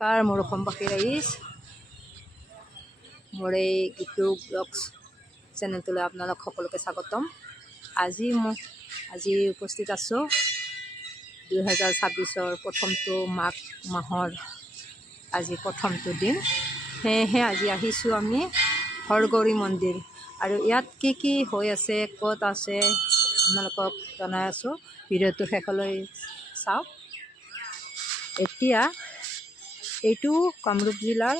নমস্কাৰ, মোৰ অসমবাসী ৰাইজ, মোৰ এই গীতু ব্লগছ চেনেলটোলৈ আপোনালোক সকলোকে স্বাগতম। আজি উপস্থিত আছোঁ 2026 প্ৰথমটো মাঘ মাহৰ আজি প্ৰথমটো দিন। সেয়েহে আজি আহিছোঁ আমি হৰগৌৰী মন্দিৰ, আৰু ইয়াত কি হৈ আছে, ক'ত আছে আপোনালোকক জনাই আছোঁ। ভিডিঅ'টো শেষলৈ চাওক। এতিয়া এইটো কামৰূপ জিলাৰ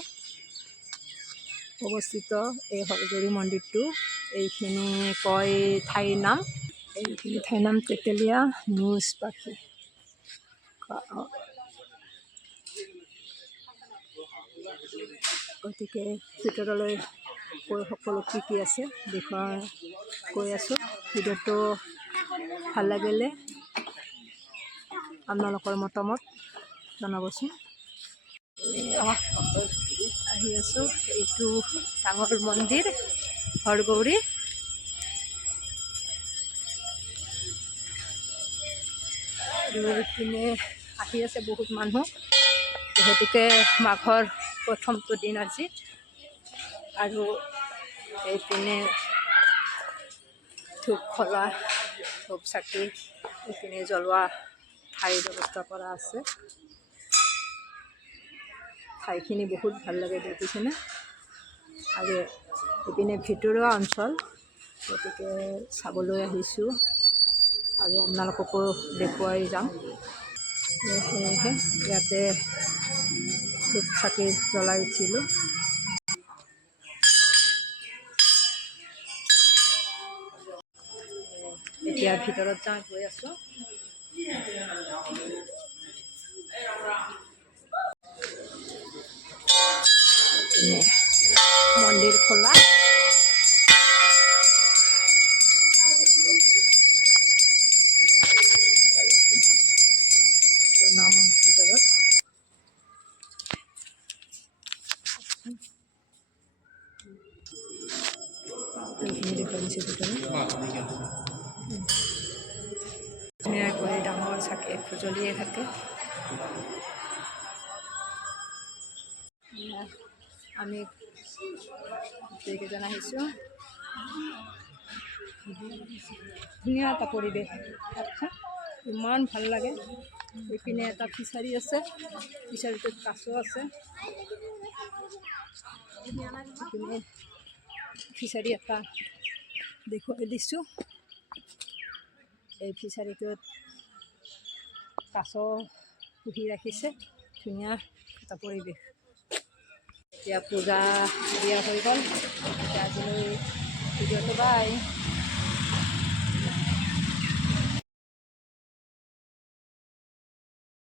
অৱস্থিত এই হৰগৌৰী মন্দিৰটো। এইখিনি কয় ঠাইৰ নাম, এইখিনি ঠাইৰ নাম তেতেলীয়া নিউজবাসী। গতিকে ভিতৰলৈ গৈ সকলো কি আছে দেখুৱাই কৈ আছোঁ। ভিডিঅ'টো ভাল লাগিলে আপোনালোকৰ মতামত জনাবচোন। আহি আছোঁ, এইটো ডাঙৰ মন্দিৰ হৰগৌৰী। পিনে আহি আছে বহুত মানুহ, যিহেতুকে মাঘৰ প্ৰথমটো দিন আজি। আৰু এইপিনে ধূপ খোলা, ধূপ চাকি এইপিনে জ্বলোৱা ঠাইৰ ব্যৱস্থা কৰা আছে। ঠাইখিনি বহুত ভাল লাগে দেখিছেনে। আৰু এইপিনে ভিতৰুৱা অঞ্চল, গতিকে চাবলৈ আহিছোঁ আৰু আপোনালোককো দেখুৱাই যাম। সেয়েহে ইয়াতে ধূপ চাকি জ্বলাই উঠিলোঁ। এতিয়া ভিতৰত যাই গৈ আছোঁ। মন্দিৰ খোলা, নাম ভিতৰত এইখিনি দেখুৱাই দিছোঁ। ধুনীয়াকৈ ডাঙৰ চাকি জ্বলিয়ে থাকে। আমি গোটেইকেইজন আহিছোঁ। ধুনীয়া এটা পৰিৱেশ, ইমান ভাল লাগে। এইপিনে এটা ফিচাৰী আছে, ফিচাৰীটোত কাছ আছে। এইপিনে ফিচাৰী এটা দেখুৱাই দিছোঁ। এই ফিচাৰীটোত কাছ পুহি ৰাখিছে, ধুনীয়া এটা পৰিৱেশ। এতিয়া পূজা দিয়া হৈ গ'ল। আজিলৈ ভিডিঅ'টো বাই।